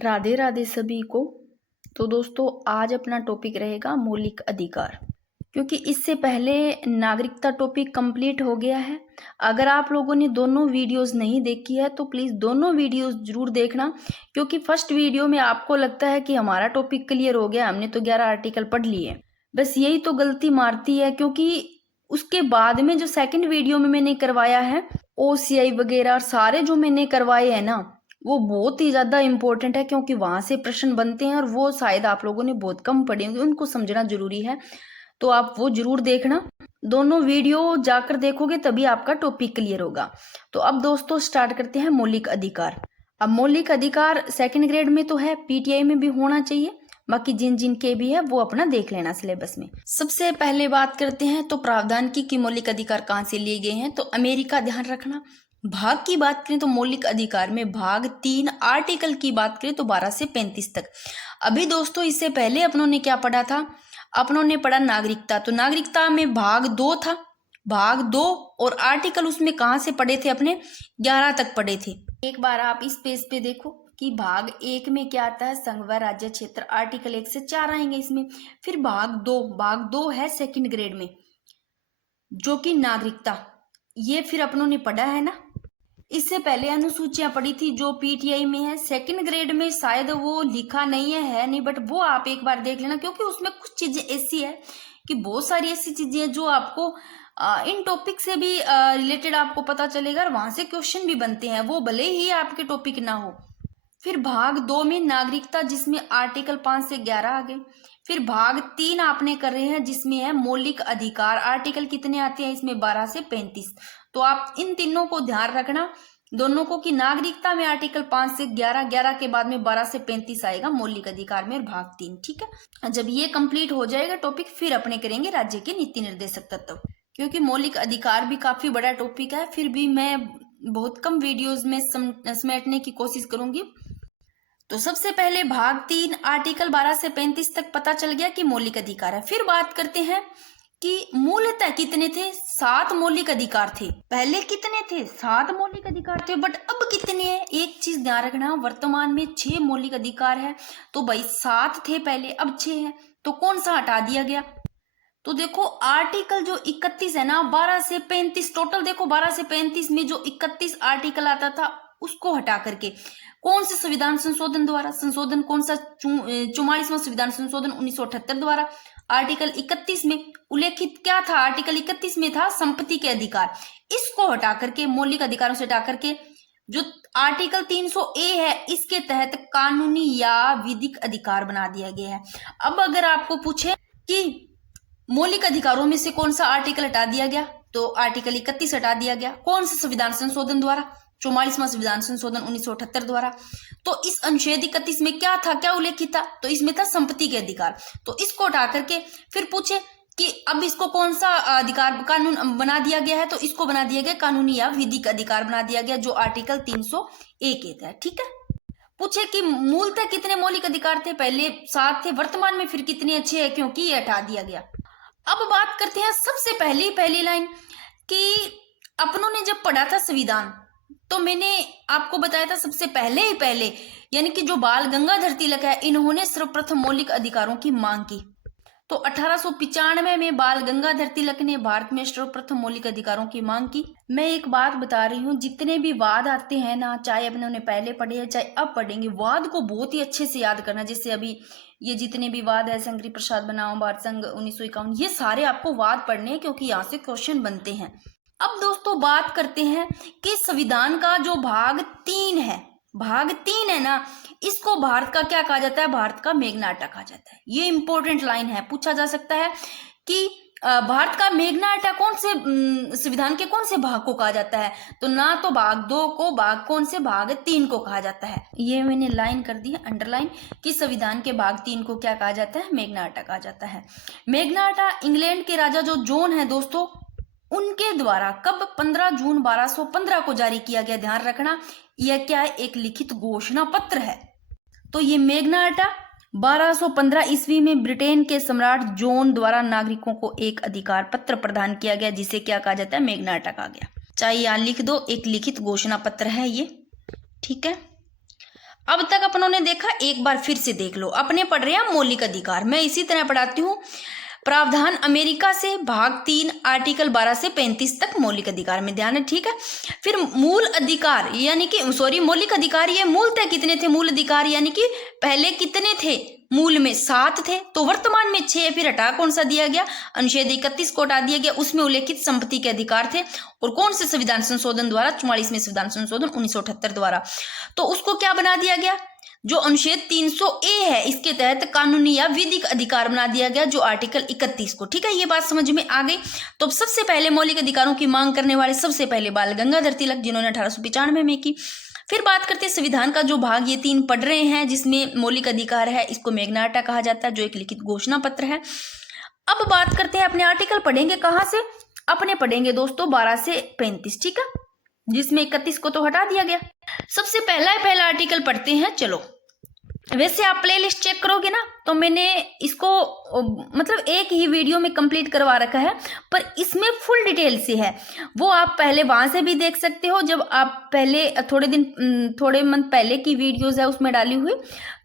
राधे राधे सभी को। तो दोस्तों आज अपना टॉपिक रहेगा मौलिक अधिकार, क्योंकि इससे पहले नागरिकता टॉपिक कंप्लीट हो गया है। अगर आप लोगों ने दोनों वीडियोस नहीं देखी है तो प्लीज़ दोनों वीडियोस जरूर देखना, क्योंकि फर्स्ट वीडियो में आपको लगता है कि हमारा टॉपिक क्लियर हो गया, हमने तो 11 आर्टिकल पढ़ लिए। बस यही तो गलती मारती है, क्योंकि उसके बाद में जो सेकंड वीडियो में मैंने करवाया है OCI वगैरह सारे जो मैंने करवाए हैं ना, वो बहुत ही ज़्यादा इम्पोर्टेंट है, क्योंकि वहाँ से प्रश्न बनते हैं और वो शायद आप लोगों ने बहुत कम पढ़े होंगे, उनको समझना जरूरी है। तो आप वो जरूर देखना, दोनों वीडियो जाकर देखोगे तभी आपका टॉपिक क्लियर होगा। तो अब दोस्तों स्टार्ट करते हैं मौलिक अधिकार। अब मौलिक अधिकार सेकंड ग्रेड में तो है, PTI में भी होना चाहिए, बाकी जिन जिन के भी है वो अपना देख लेना सिलेबस में। सबसे पहले बात करते हैं तो प्रावधान की कि मौलिक अधिकार कहाँ से लिए गए हैं। तो अमेरिका ध्यान रखना। भाग की बात करें तो मौलिक अधिकार में भाग 3 आर्टिकल की बात करें तो 12 से 35 तक। अभी दोस्तों इससे पहले अपनों ने क्या पढ़ा था, अपनों ने पढ़ा नागरिकता। तो नागरिकता में भाग 2 था, भाग 2 और आर्टिकल उसमें कहाँ से पढ़े थे, अपने 11 तक पढ़े थे। एक बार आप इस पेज पे देखो कि भाग 1 में क्या आता है, संघ व राज्य क्षेत्र, आर्टिकल 1 से 4 आएंगे इसमें। फिर भाग 2 है सेकंड ग्रेड में जो कि नागरिकता, ये फिर अपनों ने पढ़ा है ना। इससे पहले अनुसूचियां पढ़ी थी जो PTI में है, सेकंड ग्रेड में शायद वो लिखा नहीं है नहीं, बट वो आप एक बार देख लेना, क्योंकि उसमें कुछ चीजें ऐसी है कि बहुत सारी ऐसी चीजें हैं जो आपको इन टॉपिक से भी रिलेटेड आपको पता चलेगा और वहां से क्वेश्चन भी बनते हैं, वो भले ही आपके टॉपिक ना हो। फिर भाग 2 में नागरिकता, जिसमें आर्टिकल 5 से 11 आ गए। फिर भाग 3 आपने कर रहे हैं जिसमें है मौलिक अधिकार, आर्टिकल कितने आते हैं इसमें, 12 से 35। तो आप इन तीनों को ध्यान रखना दोनों को, कि नागरिकता में आर्टिकल 5 से 11, 11 के बाद में 12 से 35 आएगा मौलिक अधिकार में, और भाग 3। ठीक है, जब ये कंप्लीट हो जाएगा टॉपिक फिर अपने करेंगे राज्य के नीति निर्देशक तत्व, क्योंकि मौलिक अधिकार भी काफी बड़ा टॉपिक है। फिर भी मैं बहुत कम वीडियोज में समेटने की कोशिश करूंगी। तो सबसे पहले भाग 3 आर्टिकल 12 से 35 तक पता चल गया कि मौलिक अधिकार है। फिर बात करते हैं कि मूलतः कितने थे, 7 मौलिक अधिकार थे। पहले कितने थे, 7 मौलिक अधिकार थे, बट अब कितने हैं, एक चीज ध्यान रखना, वर्तमान में 6 मौलिक अधिकार है। तो भाई 7 थे पहले, अब 6 है, तो कौन सा हटा दिया गया। तो देखो आर्टिकल जो 31 है ना, 12 से 35 टोटल, देखो 12 से 35 में जो 31 आर्टिकल आता था उसको हटा करके कौन से संविधान संशोधन द्वारा, संशोधन कौन सा, 44वां संविधान संशोधन 1978 द्वारा, आर्टिकल 31 में उल्लेखित क्या था, आर्टिकल 31 में था संपत्ति के अधिकार, इसको हटा करके मौलिक अधिकारों से हटा करके जो आर्टिकल 300A है इसके तहत कानूनी या विधिक अधिकार बना दिया गया है। अब अगर आपको पूछे कि मौलिक अधिकारों में से कौन सा आर्टिकल हटा दिया गया, तो आर्टिकल 31 हटा दिया गया, कौन से संविधान संशोधन द्वारा, 44वां संविधान संशोधन 1978 द्वारा। तो इस अनुच्छेद 31 में क्या था, क्या उल्लेखित था, तो इसमें था संपत्ति के अधिकार, तो इसको हटा करके फिर पूछे कि अब इसको कौन सा अधिकार कानून बना दिया गया है, तो इसको बना दिया गया कानूनी या विधिक अधिकार बना दिया गया, जो आर्टिकल 300A कहता है। ठीक है, पूछे कि मूलतः कितने मौलिक अधिकार थे, पहले 7 थे, वर्तमान में फिर कितने अच्छे हैं, क्योंकि ये हटा दिया गया। अब बात करते हैं सबसे पहली लाइन कि अपनों ने जब पढ़ा था संविधान, तो मैंने आपको बताया था सबसे पहले यानी कि जो बाल गंगाधर तिलक है, इन्होंने सर्वप्रथम मौलिक अधिकारों की मांग की। तो 1895 में बाल गंगाधर तिलक ने भारत में सर्वप्रथम मौलिक अधिकारों की मांग की। मैं एक बात बता रही हूँ, जितने भी वाद आते हैं ना, चाहे अपने उन्हें पहले पढ़े हैं चाहे अब पढ़ेंगे, वाद को बहुत ही अच्छे से याद करना। जैसे अभी ये जितने भी वाद है, शंकरी प्रसाद बनाम भारत संघ 1951, ये सारे आपको वाद पढ़ने हैं, क्योंकि यहाँ से क्वेश्चन बनते हैं। अब दोस्तों बात करते हैं कि संविधान का जो भाग 3 है, भाग 3 है ना, इसको भारत का क्या कहा जाता है, भारत का मेग्नाटा कहा जाता है। ये इंपॉर्टेंट लाइन है, पूछा जा सकता है कि भारत का मेग्नाटा कौन से संविधान के कौन से भाग को कहा जाता है, तो ना तो भाग 2 को, भाग कौन से, भाग 3 को कहा जाता है। ये मैंने लाइन कर दी है अंडरलाइन कि संविधान के भाग 3 को क्या कहा जाता है, मेग्नाटा कहा जाता है। मेग्नाटा इंग्लैंड के राजा जो जॉन है दोस्तों, उनके द्वारा कब, 15 जून 1215 को जारी किया गया। ध्यान रखना यह क्या है, एक लिखित घोषणा पत्र है। तो ये मेग्नाटा 1215 ईस्वी में ब्रिटेन के सम्राट जॉन द्वारा नागरिकों को एक अधिकार पत्र प्रदान किया गया, जिसे क्या कहा जाता है, मेग्नाटा कहा गया। चाहे यहाँ लिख दो, एक लिखित घोषणा पत्र है ये। ठीक है, अब तक अपनों ने देखा, एक बार फिर से देख लो। अपने पढ़ रहे हैं मौलिक अधिकार, मैं इसी तरह पढ़ाती हूँ। प्रावधान अमेरिका से, भाग 3, आर्टिकल 12 से 35 तक मौलिक अधिकार में ध्यान है, ठीक है। फिर मूल अधिकार यानी कि मौलिक अधिकार, ये मूलतः कितने थे मूल अधिकार, यानी कि पहले कितने थे, मूल में 7 थे, तो वर्तमान में 6। फिर हटा कौन सा दिया गया, अनुच्छेद 31 को हटा दिया गया, उसमें उल्लेखित संपत्ति के अधिकार थे। और कौन से संविधान संशोधन द्वारा, 44वें संविधान संशोधन 1978 द्वारा। तो उसको क्या बना दिया गया, जो अनुच्छेद 300A है, इसके तहत कानूनी या विधिक अधिकार बना दिया गया, जो आर्टिकल 31 को, ठीक है। ये बात समझ में आ गई। तो सबसे पहले मौलिक अधिकारों की मांग करने वाले सबसे पहले बाल गंगाधर तिलक, जिन्होंने 1895 में की। फिर बात करते हैं संविधान का जो भाग ये 3 पढ़ रहे हैं, जिसमें मौलिक अधिकार है, इसको मैग्ना कार्टा कहा जाता है, जो एक लिखित घोषणा पत्र है। अब बात करते हैं अपने आर्टिकल, पढ़ेंगे कहाँ से, अपने पढ़ेंगे दोस्तों 12 से 35, ठीक है, जिसमें 31 को तो हटा दिया गया। सबसे पहला आर्टिकल पढ़ते हैं, चलो। वैसे आप प्लेलिस्ट चेक करोगे ना, तो मैंने इसको मतलब एक ही वीडियो में कंप्लीट करवा रखा है, पर इसमें फुल डिटेल से है, वो आप पहले वहां से भी देख सकते हो, जब आप पहले थोड़े मंथ पहले की वीडियोस है उसमें डाली हुई।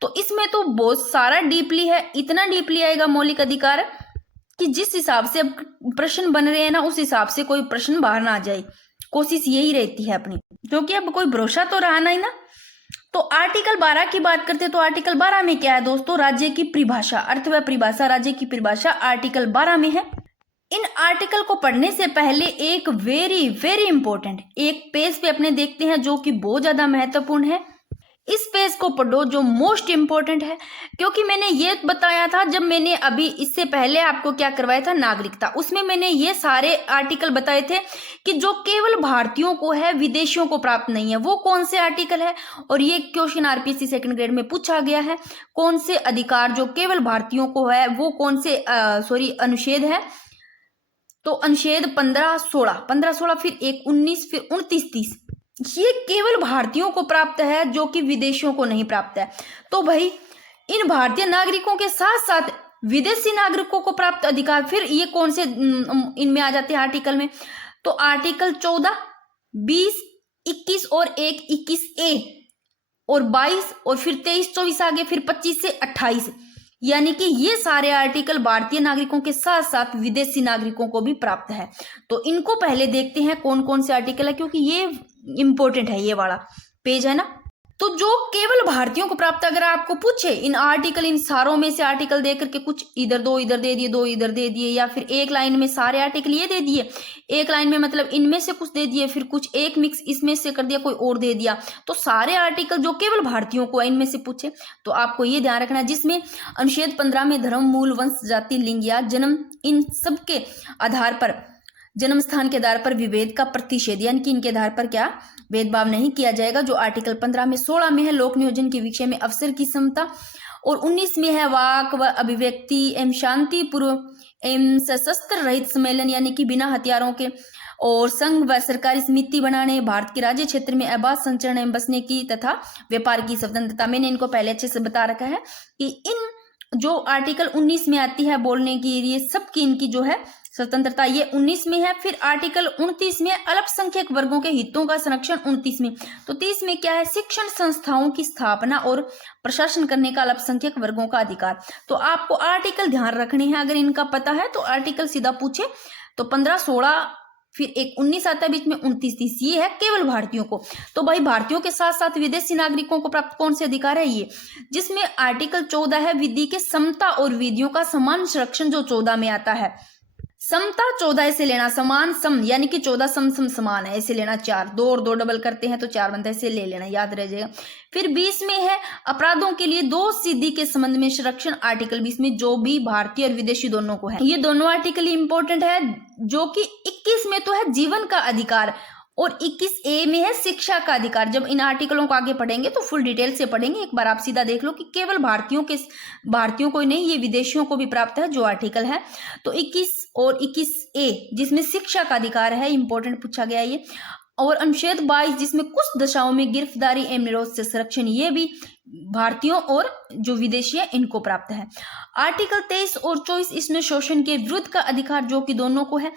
तो इसमें तो बहुत सारा डीपली है, इतना डीपली आएगा मौलिक अधिकार कि जिस हिसाब से अब प्रश्न बन रहे हैं ना, उस हिसाब से कोई प्रश्न बाहर ना आ जाए, कोशिश यही रहती है अपनी, क्योंकि अब कोई भरोसा तो रहा नहीं ना। तो आर्टिकल 12 की बात करते हैं, तो आर्टिकल 12 में क्या है दोस्तों, राज्य की परिभाषा, अर्थ व परिभाषा, राज्य की परिभाषा आर्टिकल 12 में है। इन आर्टिकल को पढ़ने से पहले एक वेरी वेरी इंपॉर्टेंट एक पेज पे अपने देखते हैं, जो कि बहुत ज्यादा महत्वपूर्ण है। इस पेज को पढ़ो, जो मोस्ट इंपॉर्टेंट है, क्योंकि मैंने ये बताया था, जब मैंने अभी इससे पहले आपको क्या करवाया था, नागरिकता, उसमें मैंने ये सारे आर्टिकल बताए थे कि जो केवल भारतीयों को है, विदेशियों को प्राप्त नहीं है। वो कौन से आर्टिकल है, और ये क्वेश्चन आरपीसी सेकंड ग्रेड में पूछा गया है, कौन से अधिकार जो केवल भारतीयों को है, वो कौन से अनुच्छेद है। तो अनुच्छेद 15, 16, फिर 1, 19, फिर 29, 30, ये केवल भारतीयों को प्राप्त है, जो कि विदेशियों को नहीं प्राप्त है। तो भाई इन भारतीय नागरिकों के साथ साथ विदेशी नागरिकों को प्राप्त अधिकार, फिर ये कौन से इनमें आ जाते हैं आर्टिकल में, तो आर्टिकल 14, 20, 21 और 1, 21A और 22 और फिर 23, 24 आगे, फिर 25 से 28, यानी कि ये सारे आर्टिकल भारतीय नागरिकों के साथ साथ विदेशी नागरिकों को भी प्राप्त है। तो इनको पहले देखते हैं कौन कौन से आर्टिकल है, क्योंकि ये इंपॉर्टेंट है, ये वाला पेज है ना। तो जो केवल भारतीयों को प्राप्त, अगर आपको पूछे इन आर्टिकल, इन सारों में से आर्टिकल दे करके, कुछ इधर 2 इधर दे दिए, 2 इधर दे दिए, या फिर एक लाइन में सारे आर्टिकल ये दे दिए, एक लाइन में मतलब इनमें से कुछ दे दिए, फिर कुछ एक मिक्स इसमें से कर दिया, कोई और दे दिया, तो सारे आर्टिकल जो केवल भारतीयों को है इनमें से पूछे, तो आपको ये ध्यान रखना है। जिसमें अनुच्छेद 15 में धर्म, मूल, वंश, जाति, लिंग या जन्म, इन सब के आधार पर, जन्म स्थान के आधार पर विभेद का प्रतिषेध, यानी कि इनके आधार पर क्या भेदभाव नहीं किया जाएगा, जो आर्टिकल 15 में। 16 में है लोक नियोजन के विषय में अवसर की समता, और 19 में है वाक व अभिव्यक्ति एवं शांतिपूर्व एवं सशस्त्र रहित सम्मेलन, यानी कि बिना हथियारों के और संघ व सरकारी समिति बनाने, भारत के राज्य क्षेत्र में आवास, संचरण एवं बसने की तथा व्यापार की स्वतंत्रता। मैंने इनको पहले अच्छे से बता रखा है कि इन जो आर्टिकल 19 में आती है बोलने की, ये सबकी इनकी जो है स्वतंत्रता, ये 19 में है। फिर आर्टिकल 29 में अल्पसंख्यक वर्गों के हितों का संरक्षण, 29 में। तो 30 में क्या है, शिक्षण संस्थाओं की स्थापना और प्रशासन करने का अल्पसंख्यक वर्गों का अधिकार। तो आपको आर्टिकल ध्यान रखने हैं, अगर इनका पता है तो आर्टिकल सीधा पूछे तो 15, 16, फिर एक 19 आता है बीच में, 29, 30, ये है केवल भारतीयों को। तो भाई भारतीयों के साथ साथ विदेशी नागरिकों को प्राप्त कौन से अधिकार है, ये, जिसमें आर्टिकल 14 है विधि के समता और विधियों का समान संरक्षण, जो 14 में आता है। समता 14 ऐसे लेना, समान सम, यानी कि 14 सम सम समान है, ऐसे लेना 4, 2 और 2 डबल करते हैं तो 4 बनता है, ऐसे ले लेना, याद रह जाएगा। फिर 20 में है अपराधों के लिए दोष सिद्धि के संबंध में संरक्षण, आर्टिकल 20 में, जो भी भारतीय और विदेशी दोनों को है। ये दोनों आर्टिकल इंपॉर्टेंट है, जो कि 21 में तो है जीवन का अधिकार और 21A में है शिक्षा का अधिकार। जब इन आर्टिकलों को आगे पढ़ेंगे तो फुल डिटेल से पढ़ेंगे, एक बार आप सीधा देख लो कि केवल भारतीयों को ही नहीं, ये विदेशियों को भी प्राप्त है जो आर्टिकल है। तो 21 और 21A जिसमें शिक्षा का अधिकार है, इंपॉर्टेंट पूछा गया ये। और अनुच्छेद 22 जिसमें कुछ दशाओं में गिरफ्तारी एवं निरोध से संरक्षण, ये भी भारतीयों और जो विदेशी है इनको प्राप्त है। आर्टिकल 23 और 24 इसमें शोषण के विरुद्ध का अधिकार जो कि दोनों को है।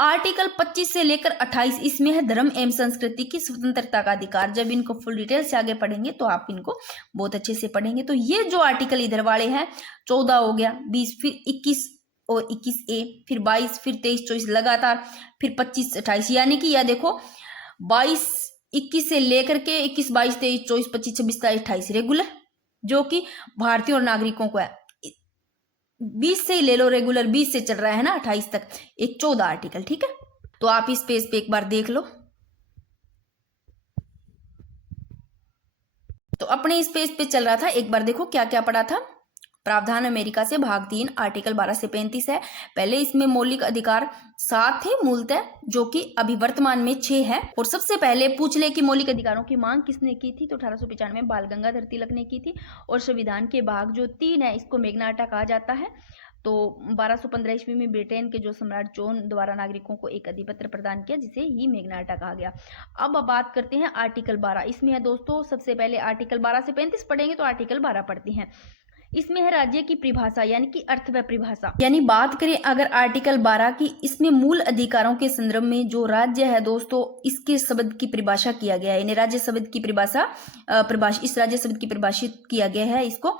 आर्टिकल 25 से लेकर 28 इसमें है धर्म एवं संस्कृति की स्वतंत्रता का अधिकार। जब इनको फुल डिटेल से आगे पढ़ेंगे तो आप इनको बहुत अच्छे से पढ़ेंगे। तो ये जो आर्टिकल इधर वाले हैं 14 हो गया, 20, फिर 21 और 21A, फिर 22, फिर 23, 24 लगातार, फिर 25, 28, यानी कि यह देखो 22, 21 से लेकर के 21, 22, 23, 24, 25, 26, 27, 28 रेगुलर जो कि भारतीय और नागरिकों को है। 20 से ही ले लो रेगुलर, 20 से चल रहा है ना 28 तक, एक 14 आर्टिकल। ठीक है, तो आप इस पेज पे एक बार देख लो। तो अपने इस पेज पे चल रहा था, एक बार देखो क्या क्या पढ़ा था। प्रावधान अमेरिका से भाग 3 आर्टिकल 12 से 35 है। पहले इसमें मौलिक अधिकार 7 थे मूलतः, जो कि अभी वर्तमान में 6 है। और सबसे पहले पूछ ले कि मौलिक अधिकारों की मांग किसने की थी, तो 1895 में बाल गंगाधर तिलक ने की थी। और संविधान के भाग जो 3 है इसको मैग्ना कहा जाता है। तो 1215 ईस्वी में ब्रिटेन के जो सम्राट जॉन द्वारा नागरिकों को एक अधिपत्र प्रदान किया, जिसे ही मैग्ना कहा गया। अब बात करते हैं आर्टिकल 12। इसमें है दोस्तों, सबसे पहले आर्टिकल 12 से 35 पढ़ेंगे तो आर्टिकल 12 पढ़ते हैं। इसमें है राज्य की परिभाषा, यानी कि अर्थ व परिभाषा। यानी बात करें अगर आर्टिकल 12 की, इसमें मूल अधिकारों के संदर्भ में जो राज्य है दोस्तों, इसके शब्द की परिभाषा किया गया है। यानी राज्य शब्द की परिभाषा इस राज्य शब्द की परिभाषित किया गया है इसको।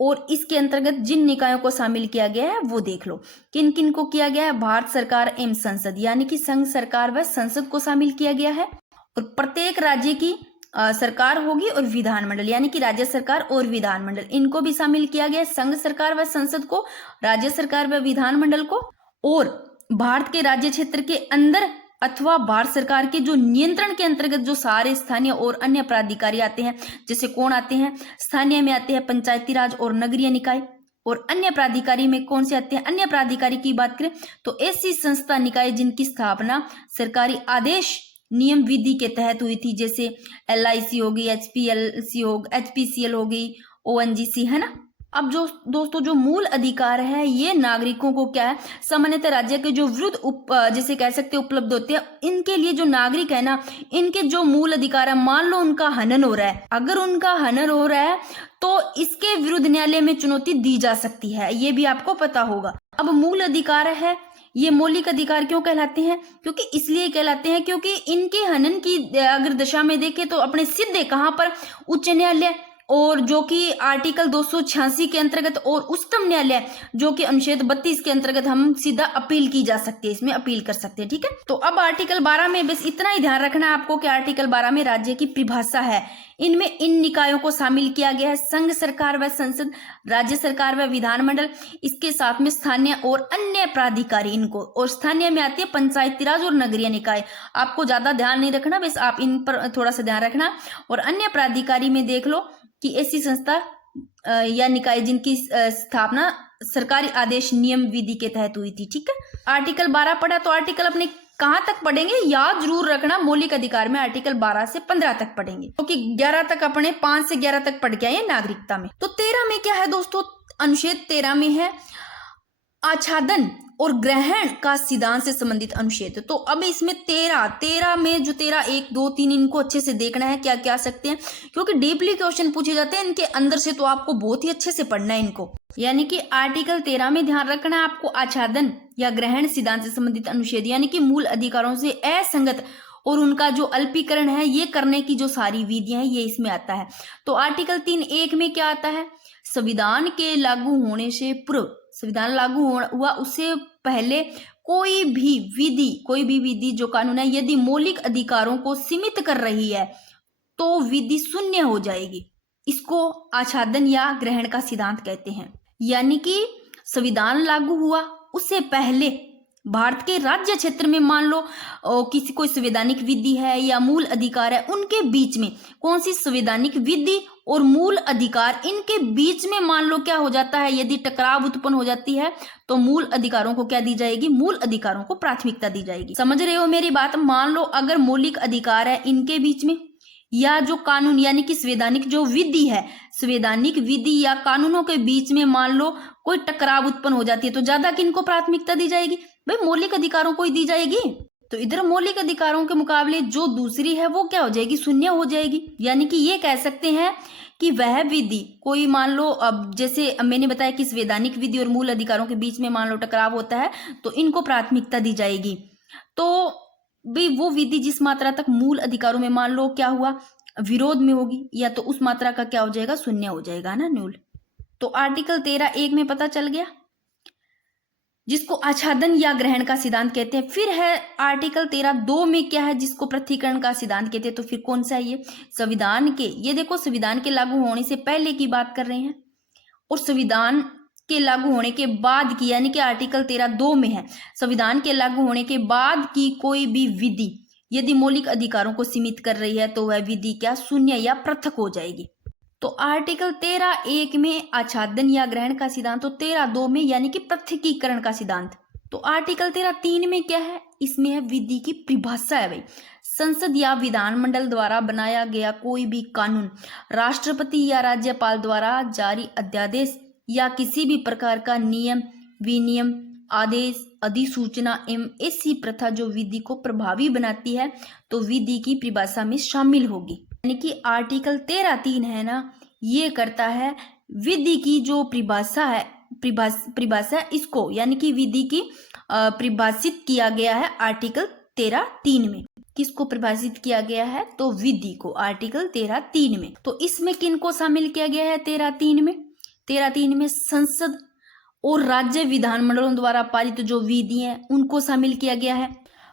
और इसके अंतर्गत जिन निकायों को शामिल किया गया है वो देख लो। किन किन को किया गया है, भारत सरकार एवं संसद, यानी कि संघ सरकार व संसद को शामिल किया गया है। और प्रत्येक राज्य की सरकार होगी और विधानमंडल, यानी कि राज्य सरकार और विधानमंडल, इनको भी शामिल किया गया है। संघ सरकार व संसद को, राज्य सरकार व विधानमंडल को। और भारत के राज्य क्षेत्र के अंदर अथवा भारत सरकार के जो नियंत्रण के अंतर्गत जो सारे स्थानीय और अन्य प्राधिकारी आते हैं, जैसे कौन आते हैं, स्थानीय में आते हैं पंचायती राज और नगरीय निकाय। और अन्य प्राधिकारी में कौन से आते हैं, अन्य प्राधिकारी की बात करें तो ऐसी संस्था निकाय जिनकी स्थापना सरकारी आदेश नियम विधि के तहत हुई थी, जैसे LIC होगी, HPLC होगी, HPCL होगी, ONGC, है ना। अब जो दोस्तों जो मूल अधिकार है ये नागरिकों को क्या है, सामान्यतः राज्य के जो विरुद्ध जैसे कह सकते उपलब्ध होते हैं, इनके लिए जो नागरिक है ना, इनके जो मूल अधिकार है, मान लो उनका हनन हो रहा है, अगर उनका हनन हो रहा है तो इसके विरुद्ध न्यायालय में चुनौती दी जा सकती है, ये भी आपको पता होगा। अब मूल अधिकार है, ये मौलिक अधिकार क्यों कहलाते हैं, क्योंकि इसलिए कहलाते हैं क्योंकि इनके हनन की अगर दशा में देखें तो अपने सिद्धे कहाँ पर, उच्च न्यायालय, और जो कि आर्टिकल 286 के अंतर्गत, और उच्चतम न्यायालय जो कि अनुच्छेद 32 के अंतर्गत हम सीधा अपील की जा सकती है, इसमें अपील कर सकते हैं। ठीक है, तो अब आर्टिकल 12 में बस इतना ही ध्यान रखना है आपको कि आर्टिकल 12 में राज्य की परिभाषा है, इनमें इन निकायों को शामिल किया गया है, संघ सरकार व संसद, राज्य सरकार व विधानमंडल, इसके साथ में स्थानीय और अन्य प्राधिकारी इनको, और स्थानीय में आती है पंचायती राज और नगरीय निकाय। आपको ज्यादा ध्यान नहीं रखना, बस आप इन पर थोड़ा सा ध्यान रखना। और अन्य प्राधिकारी में देख लो कि ऐसी संस्था या निकाय जिनकी स्थापना सरकारी आदेश नियम विधि के तहत हुई थी। ठीक है, आर्टिकल 12 पढ़ा, तो आर्टिकल अपने कहां तक पढ़ेंगे याद जरूर रखना, मौलिक अधिकार में आर्टिकल 12 से 15 तक पढ़ेंगे, क्योंकि 11 तक अपने 5 से 11 तक पढ़ के आए नागरिकता में। तो 13 में क्या है दोस्तों, अनुच्छेद 13 में है आच्छादन और ग्रहण का सिद्धांत से संबंधित अनुच्छेद। तो अब इसमें 13 में जो 13, 1, 2, 3 इनको अच्छे से देखना है क्या क्या आ सकते हैं, क्योंकि डीपली क्वेश्चन पूछे जाते हैं इनके अंदर से, तो आपको बहुत ही अच्छे से पढ़ना है इनको। यानी कि आर्टिकल 13 में ध्यान रखना है आपको आच्छादन या ग्रहण सिद्धांत से संबंधित अनुच्छेद, यानी कि मूल अधिकारों से असंगत और उनका जो अल्पीकरण है ये करने की जो सारी विधियां हैं ये इसमें आता है। तो आर्टिकल 3(1) में क्या आता है, संविधान के लागू होने से पूर्व, संविधान लागू हुआ उससे पहले कोई भी विधि जो कानून है यदि मौलिक अधिकारों को सीमित कर रही है तो विधि शून्य हो जाएगी। इसको आच्छादन या ग्रहण का सिद्धांत कहते हैं। यानी कि संविधान लागू हुआ उससे पहले भारत के राज्य क्षेत्र में मान लो किसी कोई संवैधानिक विधि है या मूल अधिकार है, उनके बीच में कौन सी संवैधानिक विधि और मूल अधिकार, इनके बीच में मान लो क्या हो जाता है, यदि टकराव उत्पन्न हो जाती है तो मूल अधिकारों को क्या दी जाएगी, मूल अधिकारों को प्राथमिकता दी जाएगी। समझ रहे हो मेरी बात। मान लो अगर मौलिक अधिकार है इनके बीच में या जो कानून यानी कि संवैधानिक जो विधि है, संवैधानिक विधि या कानूनों के बीच में मान लो कोई टकराव उत्पन्न हो जाती है तो ज्यादा किनको प्राथमिकता दी जाएगी, भाई मौलिक अधिकारों को ही दी जाएगी। तो इधर मौलिक अधिकारों के मुकाबले जो दूसरी है वो क्या हो जाएगी, शून्य हो जाएगी। यानी कि ये कह सकते हैं कि वह विधि कोई मान लो, अब जैसे मैंने बताया कि संवैधानिक विधि और मूल अधिकारों के बीच में मान लो टकराव होता है तो इनको प्राथमिकता दी जाएगी। तो भी वो विधि जिस मात्रा तक मूल अधिकारों में मान लो क्या हुआ विरोध में होगी या तो उस मात्रा का क्या हो जाएगा, शून्य हो जाएगा ना, न्यूल। तो आर्टिकल 13(1) में पता चल गया, जिसको आच्छादन या ग्रहण का सिद्धांत कहते हैं। फिर है आर्टिकल 13(2) में क्या है, जिसको पृथक्करण का सिद्धांत कहते हैं। तो फिर कौन सा है ये, संविधान के, ये देखो संविधान के लागू होने से पहले की बात कर रहे हैं और संविधान के लागू होने के बाद की, यानी कि आर्टिकल 13(2) में है संविधान के लागू होने के बाद की कोई भी विधि यदि मौलिक अधिकारों को सीमित कर रही है तो वह विधि क्या, शून्य या पृथक हो जाएगी। तो आर्टिकल 13(1) में आच्छादन या ग्रहण का सिद्धांत, तो 13(2) में यानी कि पृथकीकरण का सिद्धांत। तो आर्टिकल 13(3) में क्या है, इसमें है विधि की परिभाषा है भाई। संसद या विधानमंडल द्वारा बनाया गया कोई भी कानून, राष्ट्रपति या राज्यपाल द्वारा जारी अध्यादेश या किसी भी प्रकार का नियम, विनियम, आदेश, अधिसूचना एवं ऐसी प्रथा जो विधि को प्रभावी बनाती है तो विधि की परिभाषा में शामिल होगी। यानी कि आर्टिकल 13(3) है ना, ये करता है विधि की जो परिभाषा है, परिभाषा इसको यानी कि विधि की परिभाषित किया गया है आर्टिकल 13(3) में। किसको परिभाषित किया गया है, तो विधि को, आर्टिकल 13(3) में। तो इसमें किन को शामिल किया गया है 13(3) में, 13(3) में संसद और राज्य विधानमंडलों द्वारा पारित जो विधि हैं उनको शामिल किया गया है।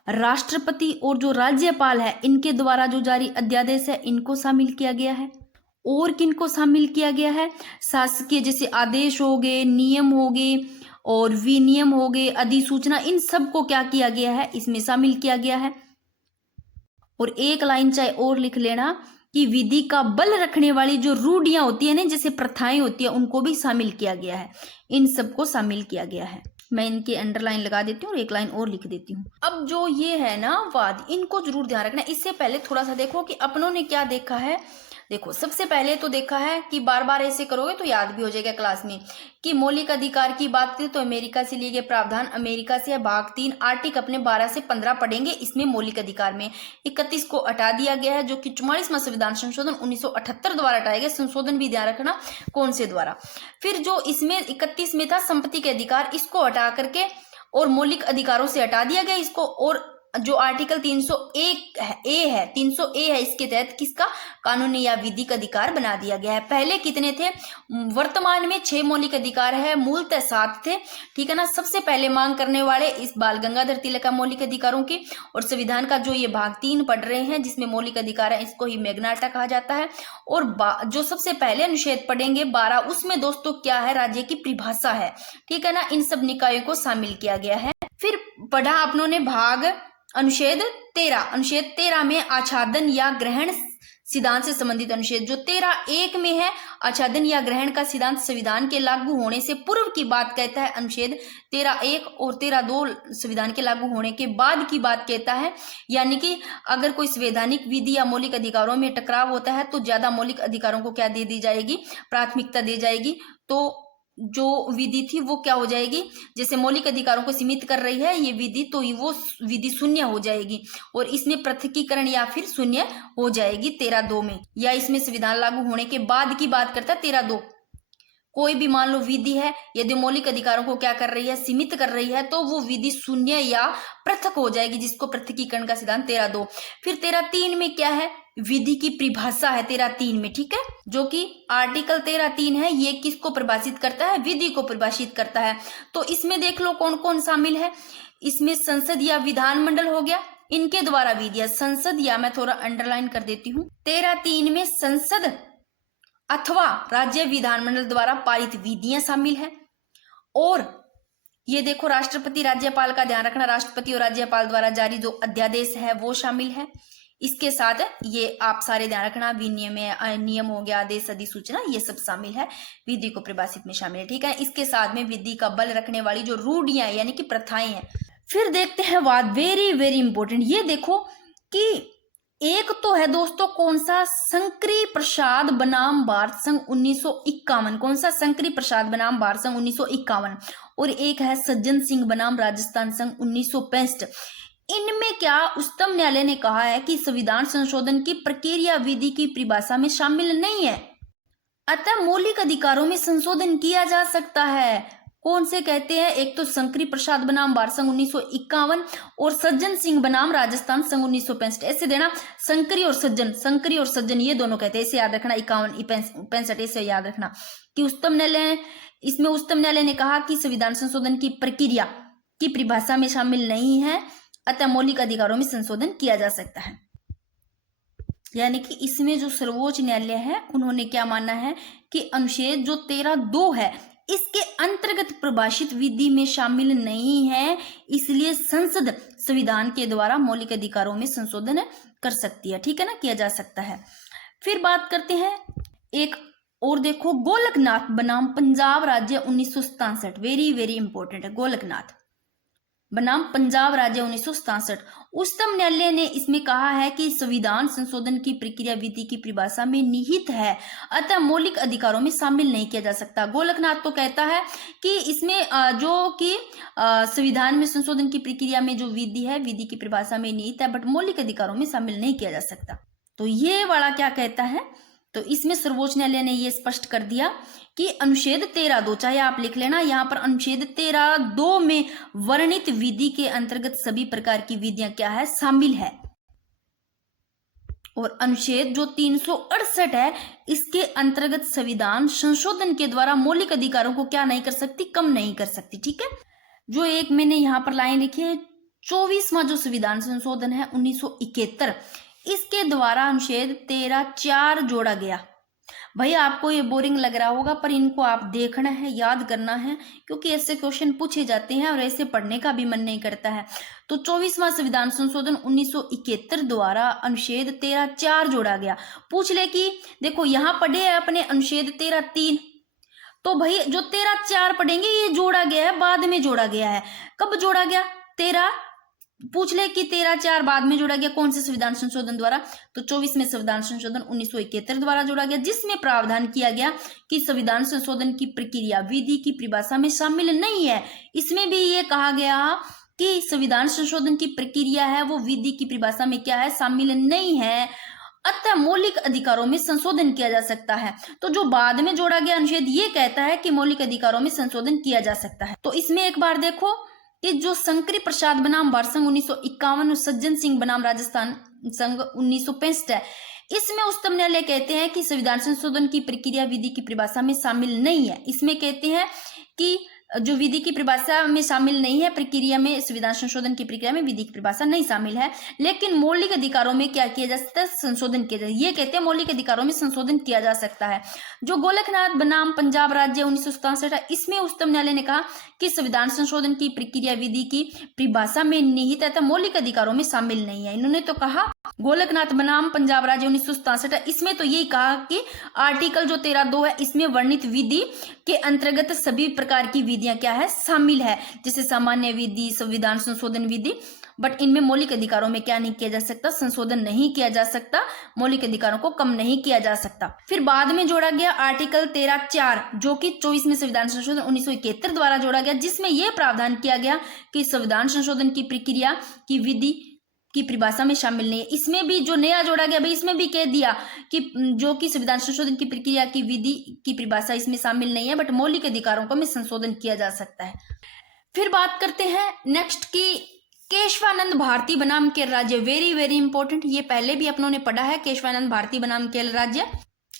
राष्ट्रपति और जो राज्यपाल है इनके द्वारा जो जारी अध्यादेश है इनको शामिल किया गया है। और किनको शामिल किया गया है, शासकीय जैसे आदेश हो गए, नियम हो गए और विनियम हो गए, अधिसूचना, इन सब को क्या किया गया है, इसमें शामिल किया गया है। और एक लाइन चाहे और लिख लेना कि विधि का बल रखने वाली जो रूढ़ियां होती है ना, जैसे प्रथाएं होती है, उनको भी शामिल किया गया है। इन सबको शामिल किया गया है। मैं इनके अंडरलाइन लगा देती हूँ और एक लाइन और लिख देती हूँ। अब जो ये है ना वाद, इनको जरूर ध्यान रखना। इससे पहले थोड़ा सा देखो कि अपनों ने क्या देखा है। देखो सबसे पहले तो देखा है कि बार बार ऐसे करोगे तो याद भी हो जाएगा क्लास में, कि मौलिक अधिकार की बात करें तो अमेरिका से लिए गए प्रावधान, अमेरिका से भाग 3 आर्टिकल अपने 12 से 15 पढ़ेंगे। इसमें मौलिक अधिकार में 31 को हटा दिया गया है, जो कि 44वां संविधान संशोधन 1978 द्वारा हटाया गया। संशोधन भी ध्यान रखना कौन से द्वारा। फिर जो इसमें 31 में था संपत्ति के अधिकार, इसको हटा करके और मौलिक अधिकारों से हटा दिया गया इसको। और जो आर्टिकल 301 है 300(a) है, इसके तहत किसका, कानूनी या विधिक अधिकार बना दिया गया है। पहले कितने थे, वर्तमान में 6 मौलिक अधिकार है, मूलतः 7 थे, ठीक है ना। सबसे पहले मांग करने वाले इस बाल गंगाधर तिलक का मौलिक अधिकारों की, और संविधान का जो ये भाग 3 पढ़ रहे हैं जिसमें मौलिक अधिकार है, इसको ही मैग्ना कार्टा कहा जाता है। और जो सबसे पहले अनुच्छेद पढ़ेंगे 12, उसमें दोस्तों क्या है, राज्य की परिभाषा है, ठीक है ना। इन सब निकायों को शामिल किया गया है। फिर पढ़ा अपनों ने भाग अनुच्छेद 13, अनुच्छेद 13 में आच्छादन या ग्रहण सिद्धांत से संबंधित अनुच्छेद, जो 13(1) में है आच्छादन या ग्रहण का सिद्धांत संविधान के लागू होने से पूर्व की बात कहता है अनुच्छेद 13(1), और 13(2) संविधान के लागू होने के बाद की बात कहता है। यानी कि अगर कोई संवैधानिक विधि या मौलिक अधिकारों में टकराव होता है तो ज्यादा मौलिक अधिकारों को क्या दे दी जाएगी, प्राथमिकता दी जाएगी। तो जो विधि थी वो क्या हो जाएगी, जैसे मौलिक अधिकारों को सीमित कर रही है ये विधि, तो वो विधि शून्य हो जाएगी और इसमें पृथकीकरण या फिर शून्य हो जाएगी 13(2) में। या इसमें संविधान लागू होने के बाद की बात करता है 13(2). कोई भी मान लो विधि है, यदि मौलिक अधिकारों को क्या कर रही है, सीमित कर रही है, तो वो विधि शून्य या पृथक हो जाएगी, जिसको पृथकीकरण का सिद्धांत 13(2). फिर 13(3) में क्या है, विधि की परिभाषा है 13(3) में, ठीक है, जो कि आर्टिकल 13(3) है, ये किसको परिभाषित करता है, विधि को परिभाषित करता है। तो इसमें देख लो कौन कौन शामिल है। इसमें संसद या विधानमंडल हो गया, इनके द्वारा विधियां, संसद या मैं थोड़ा अंडरलाइन कर देती हूँ, 13(3) में संसद अथवा राज्य विधानमंडल द्वारा पारित विधियां शामिल है। और ये देखो राष्ट्रपति राज्यपाल का ध्यान रखना, राष्ट्रपति और राज्यपाल द्वारा जारी जो अध्यादेश है वो शामिल है। इसके साथ ये आप सारे ध्यान रखना, विनियम, नियम हो गया, आदेश, अधिसूचना, ये सब शामिल है, विधि को परिभाषित में शामिल है, ठीक है। इसके साथ में विधि का बल रखने वाली जो रूढ़ियां यानी कि प्रथाएं हैं। फिर देखते हैं बात वेरी वेरी इंपॉर्टेंट, ये देखो कि एक तो है दोस्तों कौन सा, शंकरी प्रसाद बनाम भारत संघ 1951, कौन सा, शंकरी प्रसाद बनाम भारत संघ 1951, और एक है सज्जन सिंह बनाम राजस्थान संघ 1965। इनमें क्या उच्चतम न्यायालय ने कहा है कि संविधान संशोधन की प्रक्रिया विधि की परिभाषा में शामिल नहीं है। अतः मौलिक अधिकारों में संशोधन किया जा सकता है। कौन से कहते हैं? एक तो शंकरी प्रसाद बनाम बार संघ 1951 और सज्जन सिंह बनाम राजस्थान संघ 1965। ऐसे देना, शंकरी और सज्जन ये दोनों कहते हैं। इसे याद रखना, 51 65 ऐसे याद रखना कि उच्चतम न्यायालय ने कहा कि संविधान संशोधन की प्रक्रिया की परिभाषा में शामिल नहीं है, अतः मौलिक अधिकारों में संशोधन किया जा सकता है। यानी कि इसमें जो सर्वोच्च न्यायालय है उन्होंने क्या माना है कि अनुच्छेद जो 13(2) है इसके अंतर्गत परिभाषित विधि में शामिल नहीं है, इसलिए संसद संविधान के द्वारा मौलिक अधिकारों में संशोधन कर सकती है। ठीक है ना, किया जा सकता है। फिर बात करते हैं एक और, देखो गोलकनाथ बनाम पंजाब राज्य 1967, वेरी वेरी इंपॉर्टेंट है। गोलकनाथ बनाम पंजाब राज्य 1967, उच्चतम न्यायालय ने इसमें कहा है कि संविधान संशोधन की प्रक्रिया विधि की परिभाषा में निहित है, अतः मौलिक अधिकारों में शामिल नहीं किया जा सकता। गोलकनाथ तो कहता है कि इसमें जो कि संविधान में संशोधन की प्रक्रिया में जो विधि है, विधि की परिभाषा में निहित है, बट मौलिक अधिकारों में शामिल नहीं किया जा सकता। तो ये वाला क्या कहता है? तो इसमें सर्वोच्च न्यायालय ने यह स्पष्ट कर दिया कि अनुच्छेद 13(2), चाहे आप लिख लेना यहाँ पर, अनुच्छेद 13(2) में वर्णित विधि के अंतर्गत सभी प्रकार की विधियां क्या है? शामिल है। और अनुच्छेद जो 368 है इसके अंतर्गत संविधान संशोधन के द्वारा मौलिक अधिकारों को क्या नहीं कर सकती? कम नहीं कर सकती। ठीक है, जो एक मैंने यहाँ पर लाइन लिखी है, 24वां जो संविधान संशोधन है 1971, इसके द्वारा अनुच्छेद 13(4) जोड़ा गया। भाई आपको ये बोरिंग लग रहा होगा, पर इनको आप देखना है, याद करना है, क्योंकि ऐसे क्वेश्चन पूछे जाते हैं और ऐसे पढ़ने का भी मन नहीं करता है। तो 24वां संविधान संशोधन 1971 द्वारा अनुच्छेद 13(4) जोड़ा गया। पूछ ले कि देखो यहाँ पढ़े है अपने अनुच्छेद 13(3), तो भाई जो 13(4) पढ़ेंगे ये जोड़ा गया है, बाद में जोड़ा गया है। कब जोड़ा गया? पूछ ले कि 13(4) बाद में जोड़ा गया कौन से संविधान संशोधन द्वारा? तो 24वें संविधान संशोधन 1971 द्वारा जोड़ा गया, जिसमें प्रावधान किया गया कि संविधान संशोधन की प्रक्रिया विधि की परिभाषा में शामिल नहीं है। इसमें भी ये कहा गया कि संविधान संशोधन की प्रक्रिया है वो विधि की परिभाषा में क्या है? शामिल नहीं है, अतः मौलिक अधिकारों में संशोधन किया जा सकता है। तो जो बाद में जोड़ा गया अनुच्छेद ये कहता है कि मौलिक अधिकारों में संशोधन किया जा सकता है। तो इसमें एक बार देखो कि जो शंकरी प्रसाद बनाम बार संघ 1951 और सज्जन सिंह बनाम राजस्थान संघ 1965 है, इसमें उच्चतम न्यायालय कहते हैं कि संविधान संशोधन की प्रक्रिया विधि की परिभाषा में शामिल नहीं है। इसमें कहते हैं कि जो विधि की परिभाषा में शामिल नहीं है, प्रक्रिया में, संविधान संशोधन की प्रक्रिया में विधि की परिभाषा नहीं शामिल है, लेकिन मौलिक अधिकारों में क्या किया जा सकता है? संशोधन किया जा सकता है। ये कहते हैं मौलिक अधिकारों में संशोधन किया जा सकता है। जो गोलकनाथ बनाम पंजाब राज्य 1967 है, इसमें उच्चतम न्यायालय ने कहा कि संविधान संशोधन की प्रक्रिया विधि की परिभाषा में निहित है, तथा मौलिक अधिकारों में शामिल नहीं है। इन्होंने तो कहा, गोलकनाथ बनाम पंजाब राज्य 1967 है, इसमें तो यही कहा कि आर्टिकल जो 13(2) है इसमें वर्णित विधि के अंतर्गत सभी प्रकार की विधियां क्या है? शामिल है, जैसे सामान्य विधि, संविधान संशोधन विधि, बट इनमें मौलिक अधिकारों में क्या नहीं किया जा सकता? संशोधन नहीं किया जा सकता, मौलिक अधिकारों को कम नहीं किया जा सकता। फिर बाद में जोड़ा गया आर्टिकल 13(4), जो कि 24वें संविधान संशोधन 1971 द्वारा जोड़ा गया, जिसमें यह प्रावधान किया गया कि संविधान संशोधन की प्रक्रिया की विधि की परिभाषा में शामिल नहीं है। इसमें भी जो नया जोड़ा गया भाई, इसमें भी कह दिया कि जो कि संविधान संशोधन की प्रक्रिया की विधि की परिभाषा इसमें शामिल नहीं है, बट मौलिक अधिकारों को में संशोधन किया जा सकता है। फिर बात करते हैं नेक्स्ट की केशवानंद भारती बनाम केरल राज्य, वेरी वेरी इंपॉर्टेंट, ये पहले भी अपनों ने पढ़ा है। केशवानंद भारती बनाम केरल राज्य,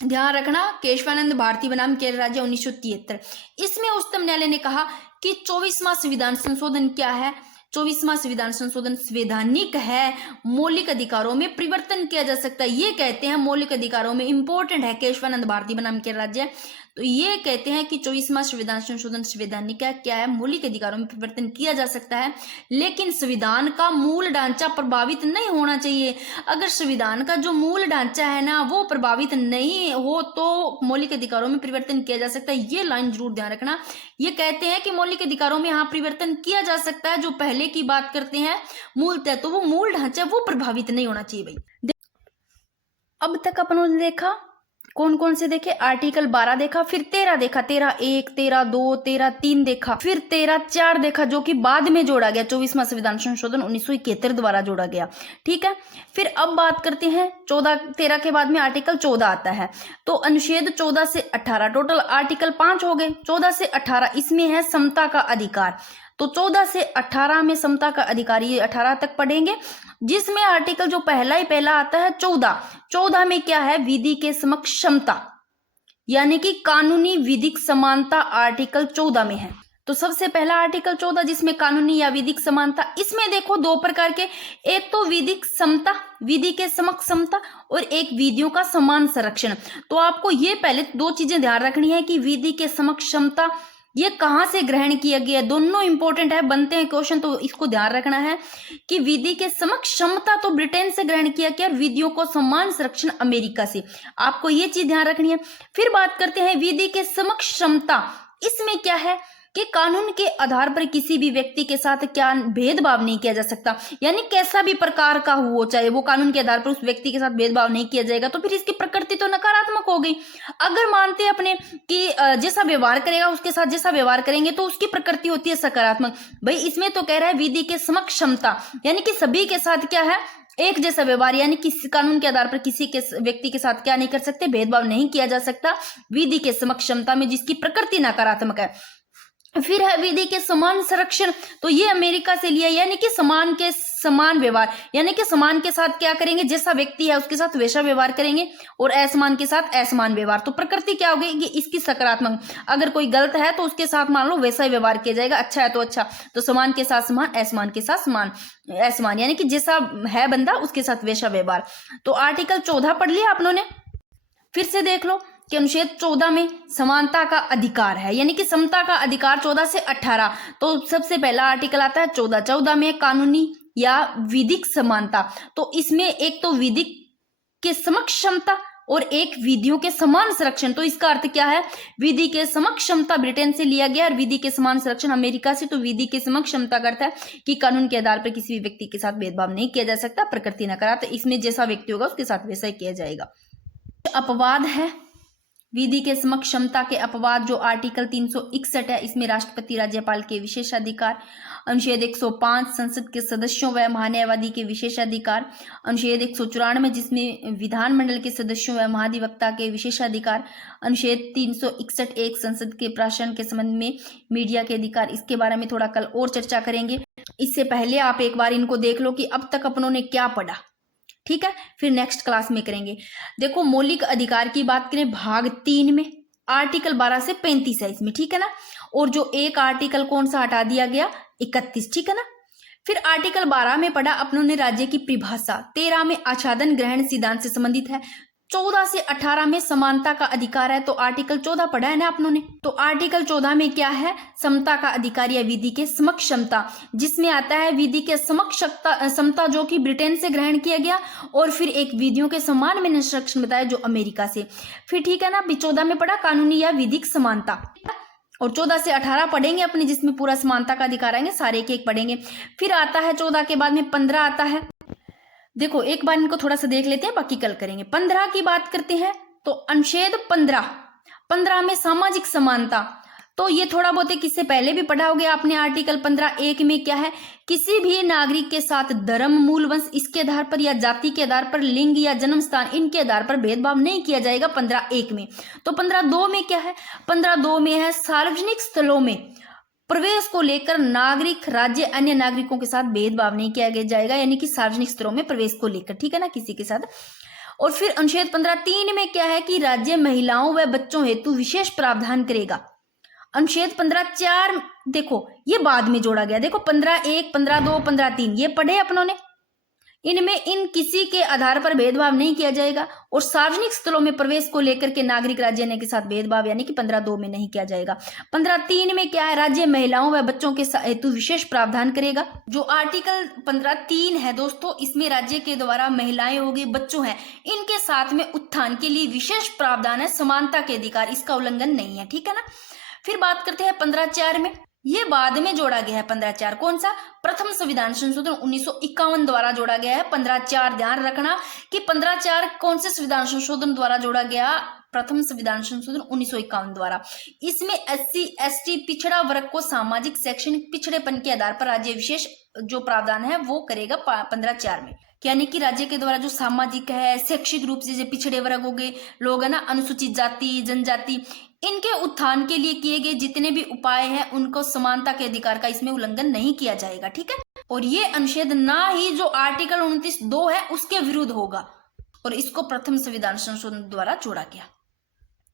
ध्यान रखना, केशवानंद भारती बनाम केरल राज्य 1973। इसमें उच्चतम न्यायालय ने कहा कि 24वां संविधान संशोधन क्या है? 24वां संविधान संशोधन संवैधानिक है, मौलिक अधिकारों में परिवर्तन किया जा सकता है। ये कहते हैं मौलिक अधिकारों में, इंपॉर्टेंट है, केशवानंद भारती बनाम केरल राज्य। तो ये कहते हैं कि 24वां संविधान संशोधन संवैधानिक है, क्या है? मौलिक अधिकारों में परिवर्तन किया जा सकता है, लेकिन संविधान का मूल ढांचा प्रभावित नहीं होना चाहिए। अगर संविधान का जो मूल ढांचा है ना वो प्रभावित नहीं हो तो मौलिक अधिकारों में परिवर्तन किया जा सकता है। ये लाइन जरूर ध्यान रखना। ये कहते हैं कि मौलिक अधिकारों में हाँ परिवर्तन किया जा सकता है, जो पहले की बात करते हैं मूलतः, तो वो मूल ढांचा वो प्रभावित नहीं होना चाहिए। भाई अब तक अपन ने देखा कौन कौन से देखे? आर्टिकल 12 देखा, फिर 13 देखा, 13(1), 13(2), 13(3) देखा, फिर 13(4) देखा जो कि बाद में जोड़ा गया, 24वां संविधान संशोधन 1971 द्वारा जोड़ा गया। ठीक है, फिर अब बात करते हैं 13 के बाद में आर्टिकल 14 आता है। तो अनुच्छेद 14 से 18, टोटल आर्टिकल 5 हो गए। 14 से 18 इसमें है समता का अधिकार। तो 14 से 18 में समता का अधिकार, ये 18 तक पढ़ेंगे, जिसमें आर्टिकल जो पहला ही पहला आता है 14 में क्या है? विधि के समक्ष समता, यानी कि कानूनी विधिक समानता आर्टिकल 14 में है। तो सबसे पहला आर्टिकल 14 जिसमें कानूनी या विधिक समानता, इसमें देखो दो प्रकार के, एक तो विधिक समता, विधि के समक्ष समता, और एक विधियों का समान संरक्षण। तो आपको ये पहले दो चीजें ध्यान रखनी है कि विधि के समक्ष समता ये कहां से ग्रहण किया गया है, दोनों इंपॉर्टेंट है, बनते हैं क्वेश्चन, तो इसको ध्यान रखना है कि विधि के समक्ष क्षमता तो ब्रिटेन से ग्रहण किया गया, विधियों को समान संरक्षण अमेरिका से। आपको ये चीज ध्यान रखनी है। फिर बात करते हैं विधि के समक्ष क्षमता, इसमें क्या है कि कानून के आधार पर किसी भी व्यक्ति के साथ क्या भेदभाव नहीं किया जा सकता, यानी कैसा भी प्रकार का हो, चाहे वो कानून के आधार पर उस व्यक्ति के साथ भेदभाव नहीं किया जाएगा, तो फिर इसकी प्रकृति तो नकारात्मक हो गई। अगर मानते हैं अपने कि जैसा व्यवहार करेगा उसके साथ जैसा व्यवहार करेंगे तो उसकी प्रकृति होती है सकारात्मक। भाई इसमें तो कह रहा है विधि के समक्ष क्षमता, यानी कि सभी के साथ क्या है? एक जैसा व्यवहार, यानी किसी कानून के आधार पर किसी के व्यक्ति के साथ क्या नहीं कर सकते? भेदभाव नहीं किया जा सकता विधि के समक्ष क्षमता में, जिसकी प्रकृति नकारात्मक है। फिर है विधि के समान संरक्षण, तो ये अमेरिका से लिया, यानी कि समान के समान व्यवहार, यानी कि समान के साथ क्या करेंगे? जैसा व्यक्ति है उसके साथ वैसा व्यवहार करेंगे, और असमान के साथ असमान व्यवहार। तो प्रकृति क्या हो गई कि इसकी सकारात्मक, अगर कोई गलत है तो उसके साथ मान लो वैसा ही व्यवहार किया जाएगा, अच्छा है तो अच्छा। तो समान के साथ समान, असमान के साथ समान, असमान, यानी कि जैसा है बंदा उसके साथ वैसा व्यवहार। तो आर्टिकल 14 पढ़ लिया आप लोगों ने। फिर से देख लो कि अनुच्छेद 14 में समानता का अधिकार है, यानी कि समता का अधिकार 14 से 18। तो सबसे पहला आर्टिकल आता है 14 में कानूनी या विधिक समानता। तो इसमें एक तो विधिक के समक्ष क्षमता और एक विधियों के समान संरक्षण। तो इसका अर्थ क्या है? विधि के समक्ष क्षमता ब्रिटेन से लिया गया और विधि के समान संरक्षण अमेरिका से। तो विधि के समक्ष क्षमता का अर्थ है कि कानून के आधार पर किसी भी व्यक्ति के साथ भेदभाव नहीं किया जा सकता, प्रकृति नकारात्मक, इसमें जैसा व्यक्ति होगा उसके साथ वैसा ही किया जाएगा। अपवाद है विधि के समक्ष क्षमता के अपवाद, जो आर्टिकल 361 है, इसमें राष्ट्रपति राज्यपाल के विशेषाधिकार, अनुच्छेद 105 संसद के सदस्यों व महान्यायवादी के विशेषाधिकार, अनुच्छेद 194 जिसमें विधानमंडल के सदस्यों व महाधिवक्ता के विशेषाधिकार, अनुच्छेद 361 संसद के प्रशासन के संबंध में मीडिया के अधिकार। इसके बारे में थोड़ा कल और चर्चा करेंगे। इससे पहले आप एक बार इनको देख लो कि अब तक अपनों ने क्या पढ़ा, ठीक है, फिर नेक्स्ट क्लास में करेंगे। देखो मौलिक अधिकार की बात करें भाग 3 में आर्टिकल 12 से 35 है इसमें, ठीक है ना। और जो एक आर्टिकल कौन सा हटा दिया गया? 31, ठीक है ना। फिर आर्टिकल 12 में पढ़ा अपनों ने राज्य की परिभाषा, 13 में आच्छादन ग्रहण सिद्धांत से संबंधित है, 14 से 18 में समानता का अधिकार है। तो आर्टिकल 14 पढ़ा है ना आप लोगों ने। तो आर्टिकल 14 में क्या है? समता का अधिकार या विधि के समक्ष क्षमता, जिसमें आता है विधि के समक्ष समता जो कि ब्रिटेन से ग्रहण किया गया, और फिर एक विधियों के समान में संरक्षण बताया जो अमेरिका से। फिर ठीक है ना, 14 में पढ़ा कानूनी या विधिक समानता, और 14 से 18 पढ़ेंगे अपने, जिसमें पूरा समानता का अधिकार आएंगे, सारे एक एक पढ़ेंगे। फिर आता है 14 के बाद में 15 आता है। देखो एक बार इनको थोड़ा सा देख लेते हैं, बाकी कल करेंगे। 15 की बात करते हैं तो अनुच्छेद 15 में सामाजिक समानता। तो ये थोड़ा बहुत किससे पहले भी पढ़ा हो गया आपने। आर्टिकल 15(1) में क्या है? किसी भी नागरिक के साथ धर्म, मूल वंश, इसके आधार पर या जाति के आधार पर, लिंग या जन्म स्थान, इनके आधार पर भेदभाव नहीं किया जाएगा 15(1) में। तो 15(2) में क्या है? 15(2) में है सार्वजनिक स्थलों में प्रवेश को लेकर नागरिक, राज्य, अन्य नागरिकों के साथ भेदभाव नहीं किया जाएगा, यानी कि सार्वजनिक स्थलों में प्रवेश को लेकर, ठीक है ना, किसी के साथ। और फिर अनुच्छेद 15(3) में क्या है कि राज्य महिलाओं व बच्चों हेतु विशेष प्रावधान करेगा। अनुच्छेद 15(4) देखो ये बाद में जोड़ा गया। देखो 15(1), 15(2), 15(3) ये पढ़े अपनों ने। इनमें इन किसी के आधार पर भेदभाव नहीं किया जाएगा, और सार्वजनिक स्थलों में प्रवेश को लेकर के नागरिक राज्य के साथ भेदभाव यानी कि 15(2) में नहीं किया जाएगा। 15(3) में क्या है? राज्य महिलाओं व बच्चों के हेतु विशेष प्रावधान करेगा। जो आर्टिकल 15(3) है दोस्तों, इसमें राज्य के द्वारा महिलाएं होगी, बच्चों हैं, इनके साथ में उत्थान के लिए विशेष प्रावधान है, समानता के अधिकार, इसका उल्लंघन नहीं है, ठीक है ना। फिर बात करते हैं 15(4) में, ये बाद में जोड़ा गया है 15(4). कौन सा? प्रथम संविधान संशोधन 1951 द्वारा जोड़ा गया है 15(4). ध्यान रखना कि 15(4) कौन से संविधान संशोधन द्वारा जोड़ा गया? प्रथम संविधान संशोधन 1951 द्वारा। इसमें SC ST पिछड़ा वर्ग को सामाजिक शैक्षणिक पिछड़ेपन के आधार पर राज्य विशेष जो प्रावधान है वो करेगा 15(4) में। यानी कि राज्य के द्वारा जो सामाजिक है, शैक्षिक रूप से जो पिछड़े वर्ग हो गए लोग है ना, अनुसूचित जाति जनजाति, इनके उत्थान के लिए किए गए जितने भी उपाय हैं उनको समानता के अधिकार का इसमें उल्लंघन नहीं किया जाएगा, ठीक है। और ये अनुच्छेद ना ही जो आर्टिकल 29(2) है उसके विरुद्ध होगा, और इसको प्रथम संविधान संशोधन द्वारा जोड़ा गया।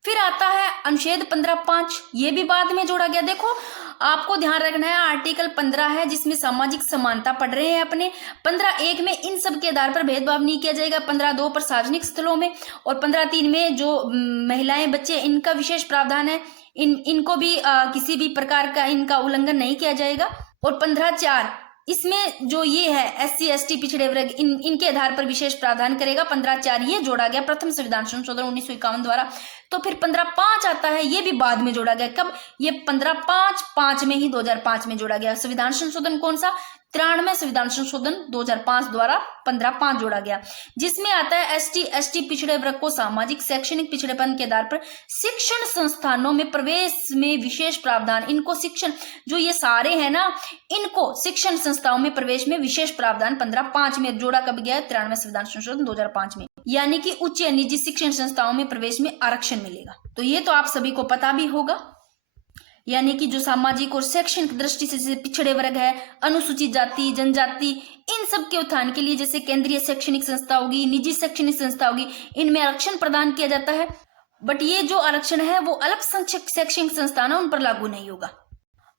फिर आता है अनुच्छेद 15(5), ये भी बाद में जोड़ा गया। देखो आपको ध्यान रखना है, आर्टिकल 15 है जिसमें सामाजिक समानता पढ़ रहे हैं अपने। 15(1) में इन सब के आधार पर भेदभाव नहीं किया जाएगा। 15(2) पर सार्वजनिक स्थलों में, और 15(3) में जो महिलाएं बच्चे इनका विशेष प्रावधान है, इनको भी किसी भी प्रकार का इनका उल्लंघन नहीं किया जाएगा। और 15(4) इसमें जो ये है SC ST पिछड़े वर्ग इनके आधार पर विशेष प्रावधान करेगा। 15(4) ये जोड़ा गया प्रथम संविधान संशोधन 1951 द्वारा। तो फिर 15(5) आता है, ये भी बाद में जोड़ा गया। कब? ये 15(5) में ही 2005 में जोड़ा गया। संविधान संशोधन कौन सा? 93 संविधान संशोधन 2005 द्वारा 15(5) जोड़ा गया, जिसमें आता है ST ST पिछड़े वर्ग को सामाजिक शैक्षणिक पिछड़ेपन के आधार पर शिक्षण संस्थानों में प्रवेश में विशेष प्रावधान। इनको शिक्षण जो ये सारे हैं ना, इनको शिक्षण संस्थाओं में प्रवेश में विशेष प्रावधान 15(5) में जोड़ा कब गया? 93 संविधान संशोधन 2005 में। यानी कि उच्च या निजी शिक्षण संस्थाओं में प्रवेश में आरक्षण मिलेगा। तो ये तो आप सभी को पता भी होगा। यानी कि जो सामाजिक और शैक्षणिक दृष्टि से पिछड़े वर्ग है, अनुसूचित जाति जनजाति, इन सब के उत्थान के लिए जैसे केंद्रीय शैक्षणिक संस्था होगी, निजी शैक्षणिक संस्था होगी, इनमें आरक्षण प्रदान किया जाता है। बट ये जो आरक्षण है वो अलग शैक्षणिक संस्थान है, उन पर लागू नहीं होगा।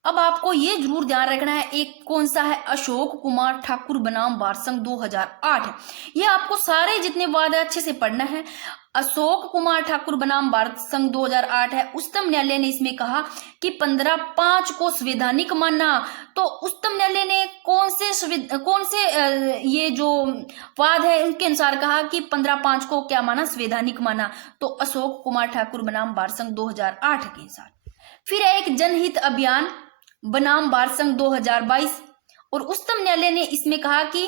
अब आपको ये जरूर ध्यान रखना है, एक कौन सा है? अशोक कुमार ठाकुर बनाम भारत संघ 2008। ये आपको सारे जितने वाद है अच्छे से पढ़ना है। अशोक कुमार ठाकुर बनाम भारत संघ 2008 है। उच्चतम न्यायालय ने इसमें कहा कि 15(5) को संवैधानिक माना। तो उच्चतम न्यायालय ने कौन से ये जो वाद है उनके अनुसार कहा कि 15(5) को क्या माना? संवैधानिक माना। तो अशोक कुमार ठाकुर बनाम भारत संघ 2008 के अनुसार। फिर एक जनहित अभियान बनाम भारत संघ 2022, और उच्चतम न्यायालय ने इसमें कहा कि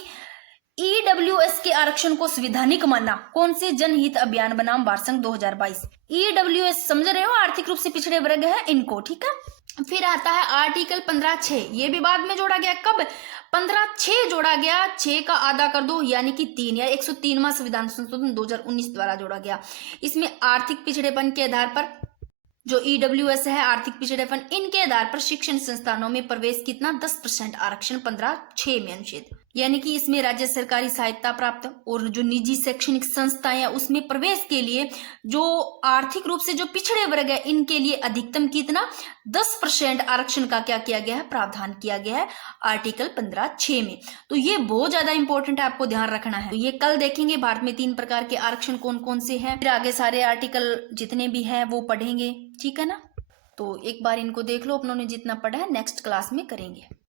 EWS के आरक्षण को संवैधानिक माना। कौन से? जनहित अभियान बनाम भारत संघ 2022। EWS समझ रहे हो? आर्थिक रूप से पिछड़े वर्ग है इनको, ठीक है। फिर आता है आर्टिकल 15(6), ये भी बाद में जोड़ा गया। कब? 15(6) जोड़ा गया। 6 का आधा कर दो यानी कि 3, या 103वां संविधान संशोधन 2019 द्वारा जोड़ा गया। इसमें आर्थिक पिछड़ेपन के आधार पर जो EWS है, आर्थिक पिछड़ेपन, इनके आधार पर शिक्षण संस्थानों में प्रवेश कितना? 10% आरक्षण 15(6) में अनुच्छेद। यानी कि इसमें राज्य सरकारी सहायता प्राप्त और जो निजी शैक्षणिक संस्थाएं हैं उसमें प्रवेश के लिए जो आर्थिक रूप से जो पिछड़े वर्ग है इनके लिए अधिकतम कितना? 10% आरक्षण का क्या किया गया है? प्रावधान किया गया है आर्टिकल 15(6) में। तो ये बहुत ज्यादा इंपॉर्टेंट है, आपको ध्यान रखना है। तो ये कल देखेंगे भारत में 3 प्रकार के आरक्षण कौन कौन से हैं, फिर आगे सारे आर्टिकल जितने भी हैं वो पढ़ेंगे, ठीक है ना। तो एक बार इनको देख लो, अपनों ने जितना पढ़ा है नेक्स्ट क्लास में करेंगे।